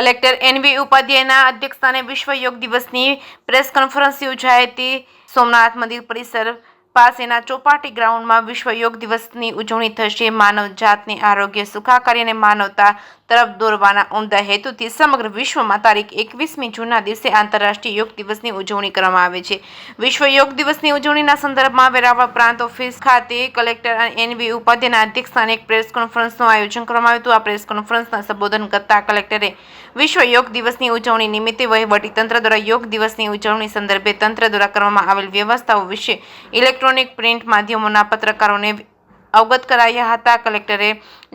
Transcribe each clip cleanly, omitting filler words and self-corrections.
Collector NV ઉપાધ્યાયના અધ્યક્ષસ્થાને વિશ્વ યોગ દિવસની પ્રેસ કોન્ફરન્સ યોજાઈ હતી। સોમનાથ મંદિર પરિસર પાસેના ચોપાટી ગ્રાઉન્ડમાં વિશ્વ યોગ દિવસની ઉજવણી થશે। માનવ જાતને આરોગ્ય, સુખાકારી અને માનવતા તરફ દોરવાના ઉમદા હેતુથી સમગ્ર વિશ્વમાં તારીખ 21મી જૂનના દિવસે આંતરરાષ્ટ્રીય યોગ દિવસની ઉજવણી કરવામાં આવે છે। વિશ્વ યોગ દિવસની ઉજવણીના સંદર્ભમાં વેરાવળ પ્રાંત ઓફિસ ખાતે કલેક્ટર એનવી ઉપાધ્યાયના અધ્યક્ષસ્થાને એક પ્રેસ કોન્ફરન્સનું આયોજન કરવામાં આવ્યું હતું। આ પ્રેસ કોન્ફરન્સમાં સંબોધન કરતા કલેક્ટરે વિશ્વ યોગ દિવસની ઉજવણી નિમિત્તે વહીવટીતંત્ર દ્વારા યોગ દિવસની ઉજવણી સંદર્ભે તંત્ર દ્વારા કરવામાં આવેલ વ્યવસ્થાઓ વિશે ઇલેક્ટ્રોનિક પ્રિન્ટ માધ્યમોના પત્રકારોને અવગત કરાયા હતા। કલેક્ટરે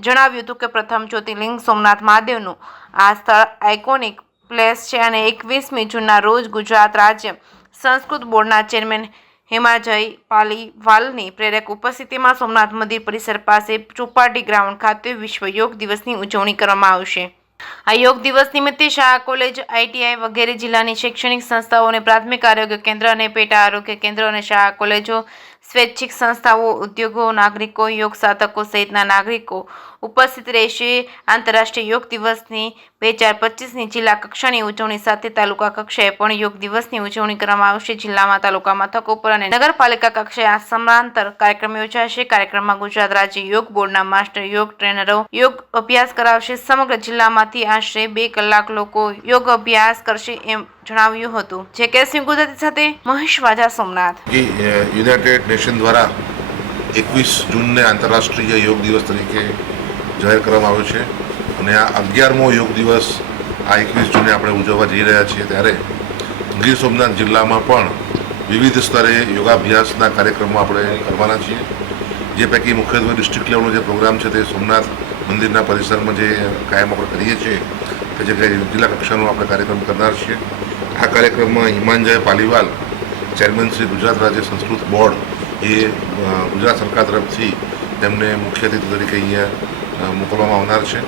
જણાવ્યું હતું કે પ્રથમ જ્યોતિર્લિંગ સોમનાથ મહાદેવનું આ સ્થળ આઇકોનિક પ્લેસ છે અને 21મી જૂનના રોજ ગુજરાત રાજ્ય સંસ્કૃત બોર્ડના ચેરમેન હેમાજય પાલીવાલની પ્રેરક ઉપસ્થિતિમાં સોમનાથ મંદિર પરિસર પાસે ચોપાટી ગ્રાઉન્ડ ખાતે વિશ્વ યોગ દિવસની ઉજવણી કરવામાં આવશે। આ યોગ દિવસ નિમિત્તે શાળા, કોલેજ, આઈટીઆઈ વગેરે જિલ્લાની શૈક્ષણિક સંસ્થાઓ અને પ્રાથમિક આરોગ્ય કેન્દ્ર અને પેટા આરોગ્ય કેન્દ્રો અને શાળા, કોલેજો, સ્વૈચ્છિક સંસ્થાઓ, ઉદ્યોગો, નાગરિકો, યોગ સાધકો સહિતના નાગરિકો ઉપસ્થિત રહેશે। આંતરરાષ્ટ્રીય યોગ દિવસની 2025ની જિલ્લા કક્ષાની ઉજવણી સાથે તાલુકા કક્ષાએ પણ યોગ દિવસની ઉજવણી કરવામાં આવશે। જિલ્લામાં, તાલુકા મથક ઉપર અને નગરપાલિકા કક્ષાએ આ સમાંતર કાર્યક્રમ યોજાશે। કાર્યક્રમમાં ગુજરાત રાજ્ય યોગ બોર્ડના માસ્ટર યોગ ટ્રેનરો યોગ અભ્યાસ કરાવશે। સમગ્ર જિલ્લામાંથી આશરે 2 કલાક લોકો યોગ અભ્યાસ કરશે એમ જણાવ્યું હતું। જે કે સિંહ ગુજરાતી સાથે મહેશ વાજા, સોમનાથ। યુનાઇટેડ નેશન દ્વારા 21 જૂનને આંતરરાષ્ટ્રીય યોગ દિવસ તરીકે જાહેર કરવામાં આવ્યો છે અને આ 11મો યોગ દિવસ આ 21 જૂને આપણે ઉજવવા જઈ રહ્યા છીએ। ત્યારે ગીર સોમનાથ જિલ્લામાં પણ વિવિધ સ્તરે યોગાભ્યાસના કાર્યક્રમો આપણે કરવાના છીએ। જે પૈકી મુખ્યત્વે ડિસ્ટ્રિક્ટ લેવલનો જે પ્રોગ્રામ છે તે સોમનાથ મંદિરના પરિસરમાં જે કાયમ આપણે કરીએ છીએ તે જગ્યાએ જિલ્લા કક્ષાનો આપણે કાર્યક્રમ કરનાર છીએ। આ કાર્યક્રમમાં હિમાંજય પાલીવાલ, ચેરમેન શ્રી ગુજરાત રાજ્ય સંસ્કૃત બોર્ડ, એ ગુજરાત સરકાર તરફથી તેમને મુખ્ય અતિથિ તરીકે અહીંયા મોકલવામાં આવનાર છે।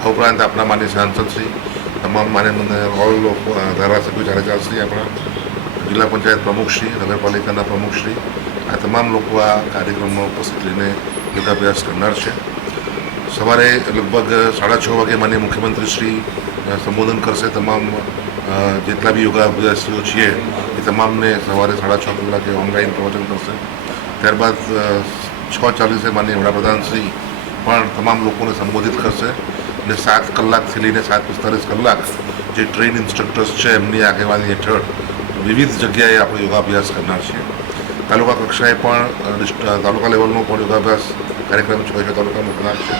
આ ઉપરાંત આપણા માન્ય સાંસદશ્રી, તમામ માન્ય ઓલ ધારાસભ્યો, ચારેચારશ્રી, આપણા જિલ્લા પંચાયત પ્રમુખશ્રી, નગરપાલિકાના પ્રમુખશ્રી, આ તમામ લોકો આ કાર્યક્રમમાં ઉપસ્થિત રહીને યોગાભ્યાસ કરનાર છે। સવારે લગભગ 6:30 વાગે માન્ય મુખ્યમંત્રીશ્રી સંબોધન કરશે। તમામ જેટલા બી યોગાભ્યાસીઓ છીએ એ તમામને સવારે 6:30 કલાકે ઓનલાઈન પ્રવચન કરશે। ત્યારબાદ 6:40 માન્ય વડાપ્રધાનશ્રી પણ તમામ લોકોને સંબોધિત કરશે અને 7 કલાકથી લઈને 7:45 કલાક જે ટ્રેન ઇન્સ્ટ્રક્ટર્સ છે એમની આગેવાની હેઠળ વિવિધ જગ્યાએ આપણે યોગાભ્યાસ કરનાર છીએ। તાલુકા કક્ષાએ પણ તાલુકા લેવલનો પણ યોગાભ્યાસ કાર્યક્રમ 6 તાલુકામાં કરનાર છે।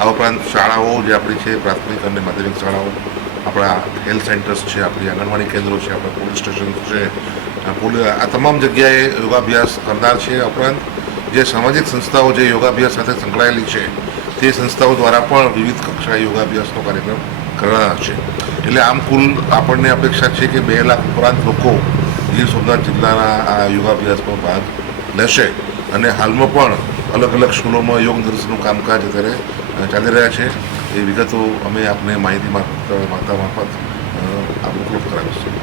આ ઉપરાંત શાળાઓ જે આપણી છે, પ્રાથમિક અને માધ્યમિક શાળાઓ, આપણા હેલ્થ સેન્ટર્સ છે, આપણી આંગણવાડી કેન્દ્રો છે, આપણા પોલીસ સ્ટેશન છે, આ તમામ જગ્યાએ યોગાભ્યાસ કરનાર છે। ઉપરાંત જે સામાજિક સંસ્થાઓ જે યોગાભ્યાસ સાથે સંકળાયેલી છે તે સંસ્થાઓ દ્વારા પણ વિવિધ કક્ષાએ યોગાભ્યાસનો કાર્યક્રમ કરવાના છે। એટલે આમ કુલ આપણને અપેક્ષા છે કે 2 લાખ ઉપરાંત લોકો ગીર સોમનાથ જિલ્લાના આ યોગાભ્યાસમાં ભાગ લેશે અને હાલમાં પણ અલગ અલગ સ્કૂલોમાં યોગ નિદર્શનનું કામકાજ અત્યારે ચાલી રહ્યા છે। એ વિગતો અમે આપને માહિતી મારફત ઉપલબ્ધ કરાવીશું।